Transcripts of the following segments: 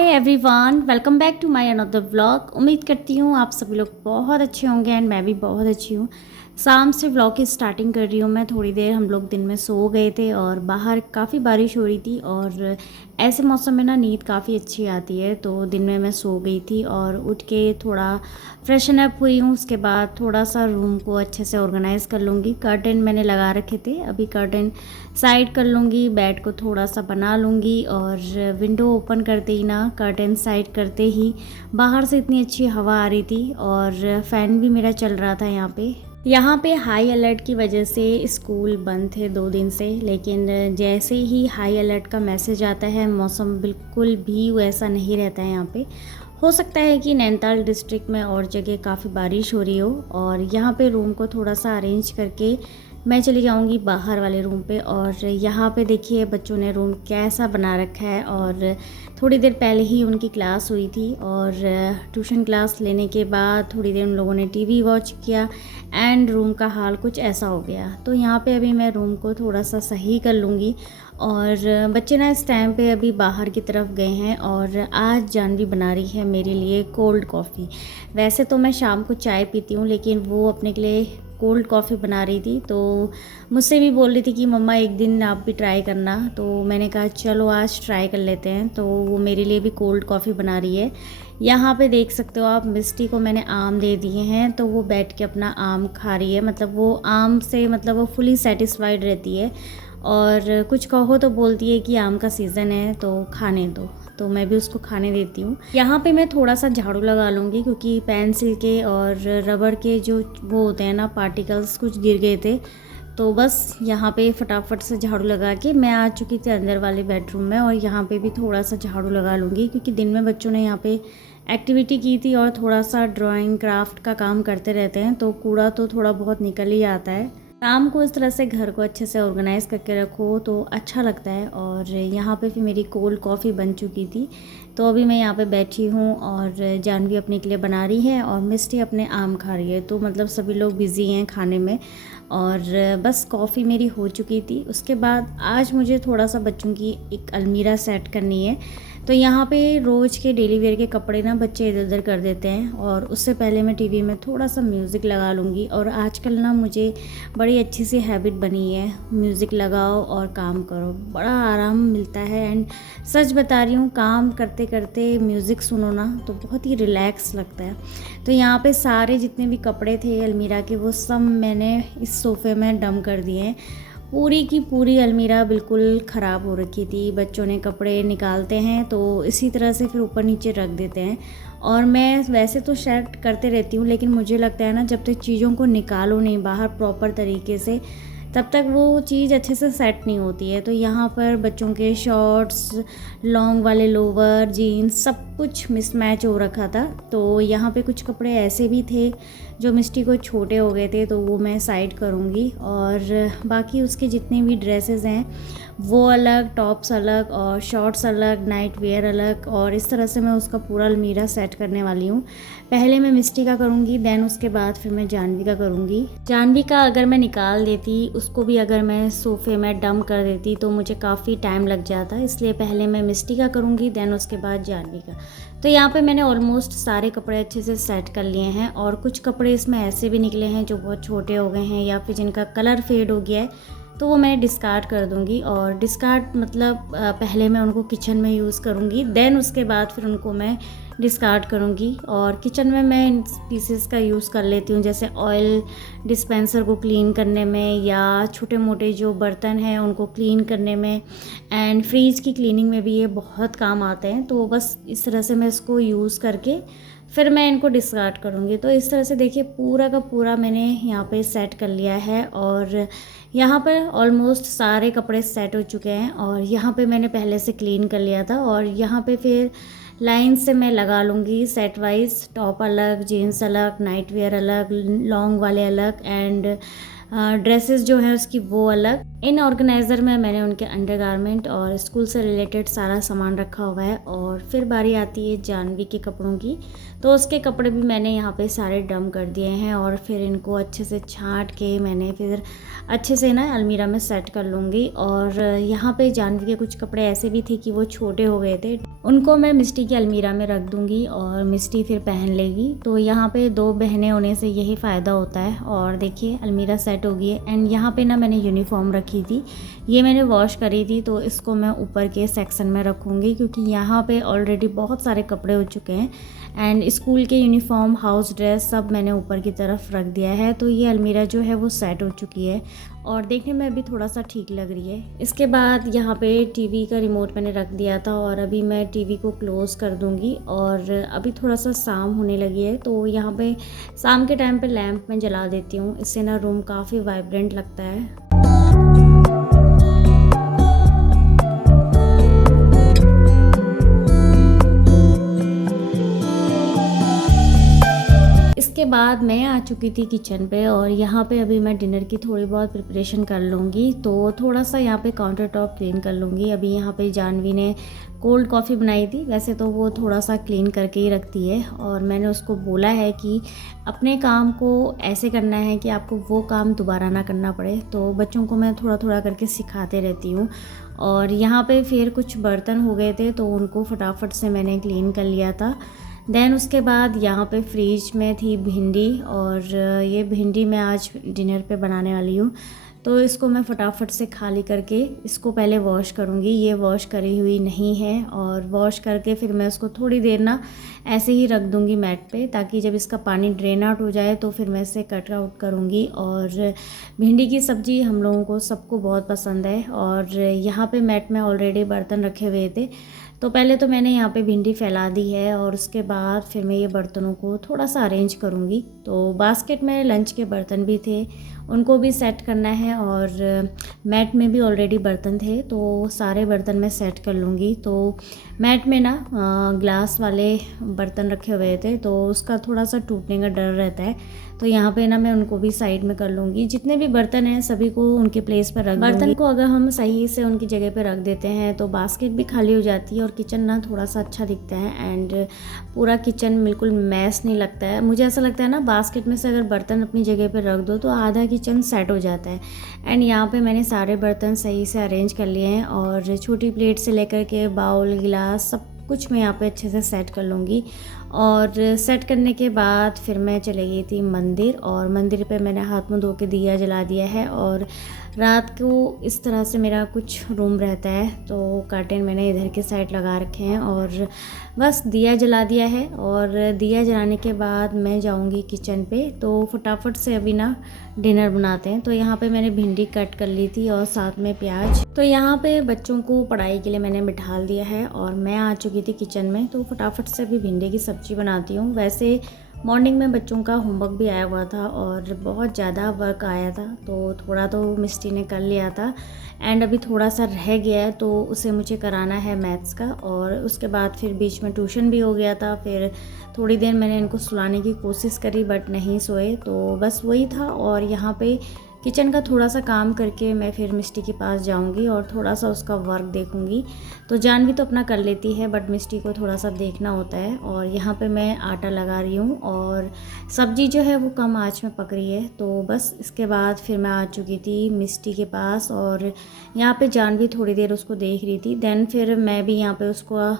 Hi everyone, welcome back to my another vlog. उम्मीद करती हूँ आप सभी लोग बहुत अच्छे होंगे एंड मैं भी बहुत अच्छी हूँ। शाम से व्लॉग की स्टार्टिंग कर रही हूँ मैं। थोड़ी देर हम लोग दिन में सो गए थे और बाहर काफ़ी बारिश हो रही थी और ऐसे मौसम में ना नींद काफ़ी अच्छी आती है। तो दिन में मैं सो गई थी और उठ के थोड़ा फ्रेशन अप हुई हूँ। उसके बाद थोड़ा सा रूम को अच्छे से ऑर्गेनाइज़ कर लूँगी। कर्टन मैंने लगा रखे थे, अभी कर्टन साइड कर लूँगी, बेड को थोड़ा सा बना लूँगी और विंडो ओपन करते ही ना, कर्टन साइड करते ही बाहर से इतनी अच्छी हवा आ रही थी और फ़ैन भी मेरा चल रहा था। यहाँ पे हाई अलर्ट की वजह से स्कूल बंद थे 2 दिन से, लेकिन जैसे ही हाई अलर्ट का मैसेज आता है मौसम बिल्कुल भी वैसा नहीं रहता है यहाँ पे। हो सकता है कि नैनीताल डिस्ट्रिक्ट में और जगह काफ़ी बारिश हो रही हो। और यहाँ पे रूम को थोड़ा सा अरेंज करके मैं चली जाऊँगी बाहर वाले रूम पे। और यहाँ पे देखिए बच्चों ने रूम कैसा बना रखा है। और थोड़ी देर पहले ही उनकी क्लास हुई थी और ट्यूशन क्लास लेने के बाद थोड़ी देर उन लोगों ने टीवी वॉच किया एंड रूम का हाल कुछ ऐसा हो गया। तो यहाँ पे अभी मैं रूम को थोड़ा सा सही कर लूँगी। और बच्चे ना इस टाइम पे अभी बाहर की तरफ गए हैं और आज जानवी बना रही है मेरे लिए कोल्ड कॉफ़ी। वैसे तो मैं शाम को चाय पीती हूँ, लेकिन वो अपने के लिए कोल्ड कॉफ़ी बना रही थी। तो मुझसे भी बोल रही थी कि मम्मा एक दिन आप भी ट्राई करना। तो मैंने कहा चलो आज ट्राई कर लेते हैं। तो वो मेरे लिए भी कोल्ड कॉफ़ी बना रही है। यहाँ पे देख सकते हो आप, मिस्टी को मैंने आम दे दिए हैं तो वो बैठ के अपना आम खा रही है। मतलब वो आम से मतलब वो फुली सेटिस्फाइड रहती है। और कुछ कहो तो बोलती है कि आम का सीज़न है तो खाने दो। तो मैं भी उसको खाने देती हूँ। यहाँ पे मैं थोड़ा सा झाड़ू लगा लूँगी क्योंकि पेंसिल के और रबड़ के जो वो होते हैं ना पार्टिकल्स, कुछ गिर गए थे। तो बस यहाँ पे फटाफट से झाड़ू लगा के मैं आ चुकी थी अंदर वाले बेडरूम में। और यहाँ पे भी थोड़ा सा झाड़ू लगा लूँगी क्योंकि दिन में बच्चों ने यहाँ पे एक्टिविटी की थी और थोड़ा सा ड्राइंग क्राफ्ट का काम करते रहते हैं तो कूड़ा तो थोड़ा बहुत निकल ही आता है। शाम को इस तरह से घर को अच्छे से ऑर्गेनाइज़ करके रखो तो अच्छा लगता है। और यहाँ पे फिर मेरी कोल्ड कॉफ़ी बन चुकी थी। तो अभी मैं यहाँ पे बैठी हूँ और जानवी अपने के लिए बना रही है और मिस्टी अपने आम खा रही है। तो मतलब सभी लोग बिज़ी हैं खाने में। और बस कॉफ़ी मेरी हो चुकी थी। उसके बाद आज मुझे थोड़ा सा बच्चों की एक अलमीरा सेट करनी है। तो यहाँ पे रोज़ के डेली वेयर के कपड़े ना बच्चे इधर उधर कर देते हैं और उससे पहले मैं टीवी में थोड़ा सा म्यूज़िक लगा लूँगी। और आजकल ना मुझे बड़ी अच्छी सी हैबिट बनी है, म्यूज़िक लगाओ और काम करो, बड़ा आराम मिलता है। एंड सच बता रही हूँ, काम करते करते म्यूज़िक सुनो ना तो बहुत ही रिलैक्स लगता है। तो यहाँ पे सारे जितने भी कपड़े थे अलमीरा के वो सब मैंने इस सोफ़े में डंप कर दिए हैं। पूरी की पूरी अलमीरा बिल्कुल ख़राब हो रखी थी। बच्चों ने कपड़े निकालते हैं तो इसी तरह से फिर ऊपर नीचे रख देते हैं। और मैं वैसे तो सेट करते रहती हूँ, लेकिन मुझे लगता है ना जब तक चीज़ों को निकालो नहीं बाहर प्रॉपर तरीके से तब तक वो चीज़ अच्छे से सेट नहीं होती है। तो यहाँ पर बच्चों के शॉर्ट्स, लॉन्ग वाले लोवर, जीन्स सब कुछ मिसमैच हो रखा था। तो यहाँ पे कुछ कपड़े ऐसे भी थे जो मिस्टी को छोटे हो गए थे तो वो मैं साइड करूँगी। और बाकी उसके जितने भी ड्रेसेस हैं वो अलग, टॉप्स अलग और शॉर्ट्स अलग, नाइट वेयर अलग। और इस तरह से मैं उसका पूरा अलमीरा सेट करने वाली हूँ। पहले मैं मिस्टी का करूँगी, देन उसके बाद फिर मैं जानवी का करूँगी। जानवी का अगर मैं निकाल देती, उसको भी अगर मैं सोफ़े में डंप कर देती तो मुझे काफ़ी टाइम लग जाता, इसलिए पहले मैं मिस्टी का करूँगी देन उसके बाद जानवी का। तो यहाँ पे मैंने ऑलमोस्ट सारे कपड़े अच्छे से सेट कर लिए हैं। और कुछ कपड़े इसमें ऐसे भी निकले हैं जो बहुत छोटे हो गए हैं या फिर जिनका कलर फेड हो गया है, तो वो मैं डिस्कार्ड कर दूँगी। और डिस्कार्ड मतलब पहले मैं उनको किचन में यूज़ करूँगी, देन उसके बाद फिर उनको मैं डिस्कार्ड करूँगी। और किचन में मैं इन पीसेस का यूज़ कर लेती हूँ, जैसे ऑयल डिस्पेंसर को क्लीन करने में या छोटे मोटे जो बर्तन हैं उनको क्लीन करने में, एंड फ्रीज की क्लीनिंग में भी ये बहुत काम आते हैं। तो बस इस तरह से मैं इसको यूज़ करके फिर मैं इनको डिस्कार्ड करूँगी। तो इस तरह से देखिए पूरा का पूरा मैंने यहाँ पे सेट कर लिया है। और यहाँ पर ऑलमोस्ट सारे कपड़े सेट हो चुके हैं और यहाँ पे मैंने पहले से क्लीन कर लिया था। और यहाँ पे फिर लाइन से मैं लगा लूँगी सेट वाइज, टॉप अलग, जीन्स अलग, नाइट वेयर अलग, लॉन्ग वाले अलग एंड ड्रेसेस जो है उसकी वो अलग। इन ऑर्गेनाइज़र में मैंने उनके अंडरगारमेंट और स्कूल से रिलेटेड सारा सामान रखा हुआ है। और फिर बारी आती है जानवी के कपड़ों की, तो उसके कपड़े भी मैंने यहाँ पे सारे डंप कर दिए हैं और फिर इनको अच्छे से छांट के मैंने फिर अच्छे से ना अलमीरा में सेट कर लूँगी। और यहाँ पे जानवी के कुछ कपड़े ऐसे भी थे कि वो छोटे हो गए थे, उनको मैं मिस्टी की अलमीरा में रख दूँगी और मिस्टी फिर पहन लेगी। तो यहाँ पे 2 बहनें होने से यही फ़ायदा होता है। और देखिए अलमीरा सेट हो गई है। एंड यहाँ पे ना मैंने यूनिफॉर्म रखी थी, ये मैंने वॉश करी थी, तो इसको मैं ऊपर के सेक्शन में रखूँगी क्योंकि यहाँ पे ऑलरेडी बहुत सारे कपड़े हो चुके हैं। एंड स्कूल के यूनिफॉर्म, हाउस ड्रेस सब मैंने ऊपर की तरफ रख दिया है। तो ये अलमीरा जो है वो सेट हो चुकी है और देखने में भी थोड़ा सा ठीक लग रही है। इसके बाद यहाँ पे टीवी का रिमोट मैंने रख दिया था और अभी मैं टीवी को क्लोज़ कर दूँगी। और अभी थोड़ा सा शाम होने लगी है, तो यहाँ पे शाम के टाइम पे लैंप मैं जला देती हूँ, इससे ना रूम काफ़ी वाइब्रेंट लगता है। इसके बाद मैं आ चुकी थी किचन पे और यहाँ पे अभी मैं डिनर की थोड़ी बहुत प्रिपरेशन कर लूँगी। तो थोड़ा सा यहाँ पे काउंटर टॉप क्लीन कर लूँगी। अभी यहाँ पे जानवी ने कोल्ड कॉफ़ी बनाई थी, वैसे तो वो थोड़ा सा क्लीन करके ही रखती है और मैंने उसको बोला है कि अपने काम को ऐसे करना है कि आपको वो काम दोबारा ना करना पड़े। तो बच्चों को मैं थोड़ा थोड़ा करके सिखाते रहती हूँ। और यहाँ पे फिर कुछ बर्तन हो गए थे तो उनको फटाफट से मैंने क्लीन कर लिया था। देन उसके बाद यहाँ पे फ्रिज में थी भिंडी और ये भिंडी मैं आज डिनर पे बनाने वाली हूँ। तो इसको मैं फटाफट से खाली करके इसको पहले वॉश करूँगी। ये वॉश करी हुई नहीं है और वॉश करके फिर मैं इसको थोड़ी देर ना ऐसे ही रख दूँगी मैट पे, ताकि जब इसका पानी ड्रेन आउट हो जाए तो फिर मैं इसे कट आउट करूँगी। और भिंडी की सब्ज़ी हम लोगों को सबको बहुत पसंद है। और यहाँ पे मैट में ऑलरेडी बर्तन रखे हुए थे, तो पहले तो मैंने यहाँ पे भिंडी फैला दी है और उसके बाद फिर मैं ये बर्तनों को थोड़ा सा अरेंज करूँगी। तो बास्केट में लंच के बर्तन भी थे, उनको भी सेट करना है और मैट में भी ऑलरेडी बर्तन थे, तो सारे बर्तन मैं सेट कर लूँगी। तो मैट में ना ग्लास वाले बर्तन रखे हुए थे, तो उसका थोड़ा सा टूटने का डर रहता है, तो यहाँ पे ना मैं उनको भी साइड में कर लूँगी। जितने भी बर्तन हैं सभी को उनके प्लेस पर रख दूँगी। बर्तन को अगर हम सही से उनकी जगह पे रख देते हैं तो बास्केट भी खाली हो जाती है और किचन ना थोड़ा सा अच्छा दिखता है एंड पूरा किचन बिल्कुल मैस नहीं लगता है। मुझे ऐसा लगता है ना बास्केट में से अगर बर्तन अपनी जगह पे रख दो तो आधा किचन सेट हो जाता है। एंड यहाँ पे मैंने सारे बर्तन सही से अरेंज कर लिए हैं और छोटी प्लेट से लेकर के बाउल, गिलास सब कुछ मैं यहाँ पे अच्छे से सेट कर लूँगी। और सेट करने के बाद फिर मैं चली गई थी मंदिर और मंदिर पे मैंने हाथ मुँह धो के दिया जला दिया है। और रात को इस तरह से मेरा कुछ रूम रहता है, तो कर्टेन मैंने इधर के साइड लगा रखे हैं और बस दिया जला दिया है। और दिया जलाने के बाद मैं जाऊंगी किचन पे, तो फटाफट से अभी ना डिनर बनाते हैं। तो यहाँ पे मैंने भिंडी कट कर ली थी और साथ में प्याज। तो यहाँ पे बच्चों को पढ़ाई के लिए मैंने बिठा दिया है और मैं आ चुकी थी किचन में, तो फटाफट से अभी भिंडी की सब्ज़ी बनाती हूँ। वैसे मॉर्निंग में बच्चों का होमवर्क भी आया हुआ था और बहुत ज़्यादा वर्क आया था, तो थोड़ा तो मिस्टी ने कर लिया था एंड अभी थोड़ा सा रह गया है, तो उसे मुझे कराना है मैथ्स का। और उसके बाद फिर बीच में ट्यूशन भी हो गया था। फिर थोड़ी देर मैंने इनको सुलाने की कोशिश करी बट नहीं सोए, तो बस वही था। और यहाँ पे किचन का थोड़ा सा काम करके मैं फिर मिस्टी के पास जाऊंगी और थोड़ा सा उसका वर्क देखूंगी। तो जानवी तो अपना कर लेती है बट मिस्टी को थोड़ा सा देखना होता है। और यहाँ पे मैं आटा लगा रही हूँ और सब्ज़ी जो है वो कम आंच में पक रही है। तो बस इसके बाद फिर मैं आ चुकी थी मिस्टी के पास और यहाँ पे जानवी थोड़ी देर उसको देख रही थी। देन फिर मैं भी यहाँ पे उसको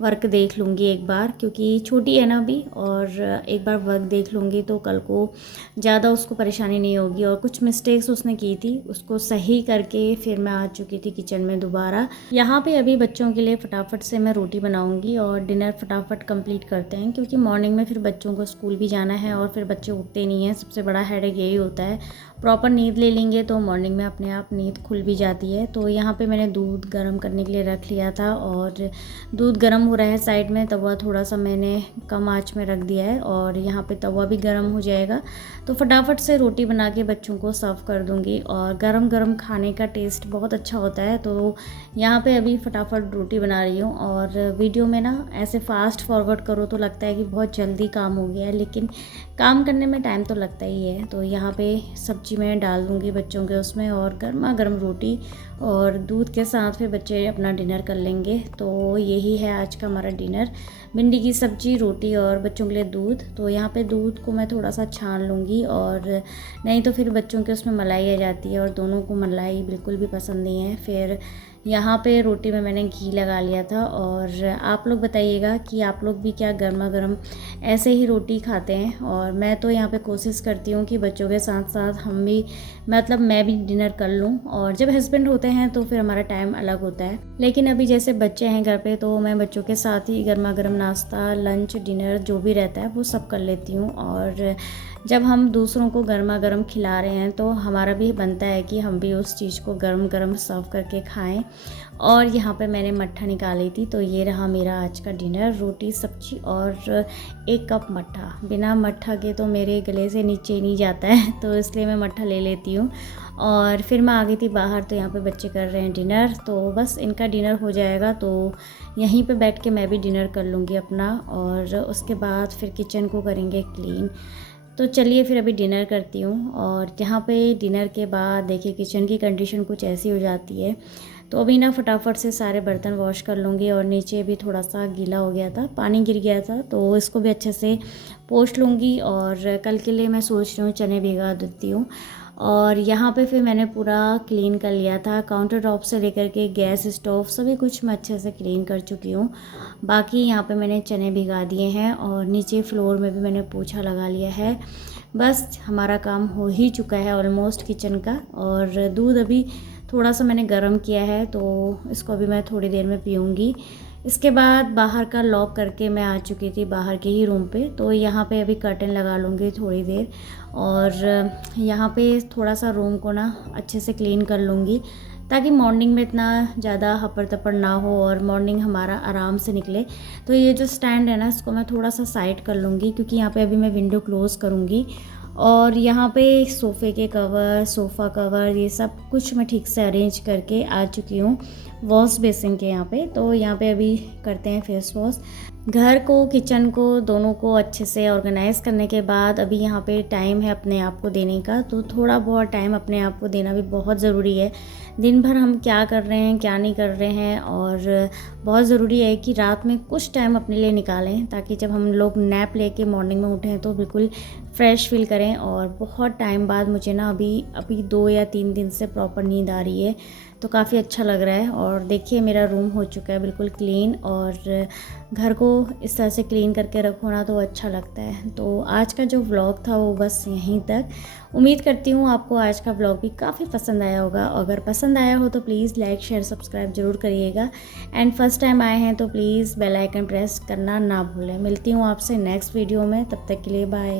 वर्क देख लूँगी एक बार, क्योंकि छोटी है ना अभी, और एक बार वर्क देख लूँगी तो कल को ज़्यादा उसको परेशानी नहीं होगी। और कुछ मिस्टेक्स उसने की थी उसको सही करके फिर मैं आ चुकी थी किचन में दोबारा। यहाँ पे अभी बच्चों के लिए फटाफट से मैं रोटी बनाऊँगी और डिनर फटाफट कंप्लीट करते हैं, क्योंकि मॉर्निंग में फिर बच्चों को स्कूल भी जाना है और फिर बच्चे उठते नहीं हैं। सबसे बड़ा हेडेक यही होता है। प्रॉपर नींद ले लेंगे तो मॉर्निंग में अपने आप नींद खुल भी जाती है। तो यहाँ पे मैंने दूध गर्म करने के लिए रख लिया था और दूध गर्म हो रहा है साइड में। तवा थोड़ा सा मैंने कम आंच में रख दिया है और यहाँ पे तवा भी गर्म हो जाएगा, तो फटाफट से रोटी बना के बच्चों को सर्व कर दूँगी। और गरम गरम खाने का टेस्ट बहुत अच्छा होता है। तो यहाँ पे अभी फटाफट रोटी बना रही हूँ। और वीडियो में ना ऐसे फास्ट फॉरवर्ड करो तो लगता है कि बहुत जल्दी काम हो गया है, लेकिन काम करने में टाइम तो लगता ही है। तो यहाँ पे सब्जी सब्जी मैं डाल दूँगी बच्चों के उसमें, और गर्मा गर्म रोटी और दूध के साथ फिर बच्चे अपना डिनर कर लेंगे। तो यही है आज का हमारा डिनर, भिंडी की सब्ज़ी, रोटी और बच्चों के लिए दूध। तो यहाँ पे दूध को मैं थोड़ा सा छान लूँगी, और नहीं तो फिर बच्चों के उसमें मलाई आ जाती है और दोनों को मलाई बिल्कुल भी पसंद नहीं है। फिर यहाँ पे रोटी में मैंने घी लगा लिया था। और आप लोग बताइएगा कि आप लोग भी क्या गर्मा गर्म ऐसे ही रोटी खाते हैं। और मैं तो यहाँ पे कोशिश करती हूँ कि बच्चों के साथ साथ हम भी, मतलब मैं भी डिनर कर लूँ। और जब हस्बैंड होते हैं तो फिर हमारा टाइम अलग होता है, लेकिन अभी जैसे बच्चे हैं घर पे तो मैं बच्चों के साथ ही गर्मा गर्म नाश्ता, लंच, डिनर जो भी रहता है वो सब कर लेती हूँ। और जब हम दूसरों को गर्मा गर्म खिला रहे हैं तो हमारा भी बनता है कि हम भी उस चीज़ को गर्म गर्म सर्व करके खाएं। और यहाँ पे मैंने मट्ठा निकाली थी, तो ये रहा मेरा आज का डिनर, रोटी, सब्जी और 1 कप मट्ठा। बिना मट्ठा के तो मेरे गले से नीचे ही नहीं जाता है, तो इसलिए मैं मट्ठा ले लेती हूँ। और फिर मैं आ गई थी बाहर, तो यहाँ पे बच्चे कर रहे हैं डिनर, तो बस इनका डिनर हो जाएगा तो यहीं पे बैठ के मैं भी डिनर कर लूँगी अपना, और उसके बाद फिर किचन को करेंगे क्लीन। तो चलिए फिर अभी डिनर करती हूँ। और यहाँ पे डिनर के बाद देखिए किचन की कंडीशन कुछ ऐसी हो जाती है, तो अभी ना फटाफट से सारे बर्तन वॉश कर लूँगी। और नीचे भी थोड़ा सा गीला हो गया था, पानी गिर गया था, तो इसको भी अच्छे से पोंछ लूँगी। और कल के लिए मैं सोच रही हूँ चने भिगा देती हूँ। और यहाँ पे फिर मैंने पूरा क्लीन कर लिया था, काउंटर टॉप से लेकर के गैस स्टोव सभी कुछ मैं अच्छे से क्लीन कर चुकी हूँ। बाकी यहाँ पे मैंने चने भिगा दिए हैं, और नीचे फ्लोर में भी मैंने पोछा लगा लिया है। बस हमारा काम हो ही चुका है ऑलमोस्ट किचन का। और दूध अभी थोड़ा सा मैंने गर्म किया है, तो इसको अभी मैं थोड़ी देर में पीऊँगी। इसके बाद बाहर का लॉक करके मैं आ चुकी थी बाहर के ही रूम पे, तो यहाँ पे अभी कर्टन लगा लूँगी थोड़ी देर। और यहाँ पे थोड़ा सा रूम को ना अच्छे से क्लीन कर लूँगी, ताकि मॉर्निंग में इतना ज़्यादा हपड़ तपड़ ना हो और मॉर्निंग हमारा आराम से निकले। तो ये जो स्टैंड है ना, इसको मैं थोड़ा सा साइड कर लूँगी, क्योंकि यहाँ पे अभी मैं विंडो क्लोज़ करूँगी। और यहाँ पे सोफ़े के कवर, सोफ़ा कवर, ये सब कुछ मैं ठीक से अरेंज करके आ चुकी हूँ वॉश बेसिन के यहाँ पे। तो यहाँ पे अभी करते हैं फेस वॉश। घर को, किचन को, दोनों को अच्छे से ऑर्गेनाइज़ करने के बाद अभी यहाँ पे टाइम है अपने आप को देने का। तो थोड़ा बहुत टाइम अपने आप को देना भी बहुत ज़रूरी है। दिन भर हम क्या कर रहे हैं, क्या नहीं कर रहे हैं, और बहुत ज़रूरी है कि रात में कुछ टाइम अपने लिए निकालें, ताकि जब हम लोग नैप लेके मॉर्निंग में उठें तो बिल्कुल फ्रेश फील करें। और बहुत टाइम बाद मुझे ना अभी 2 या 3 दिन से प्रॉपर नींद आ रही है, तो काफ़ी अच्छा लग रहा है। और देखिए मेरा रूम हो चुका है बिल्कुल क्लीन, और घर को इस तरह से क्लीन करके रखो ना तो अच्छा लगता है। तो आज का जो व्लॉग था वो बस यहीं तक। उम्मीद करती हूँ आपको आज का व्लॉग भी काफ़ी पसंद आया होगा। अगर पसंद आया हो तो प्लीज़ लाइक, शेयर, सब्सक्राइब ज़रूर करिएगा। एंड फर्स्ट टाइम आए हैं तो प्लीज़ बेल आइकन प्रेस करना ना भूलें। मिलती हूँ आपसे नेक्स्ट वीडियो में, तब तक के लिए बाय।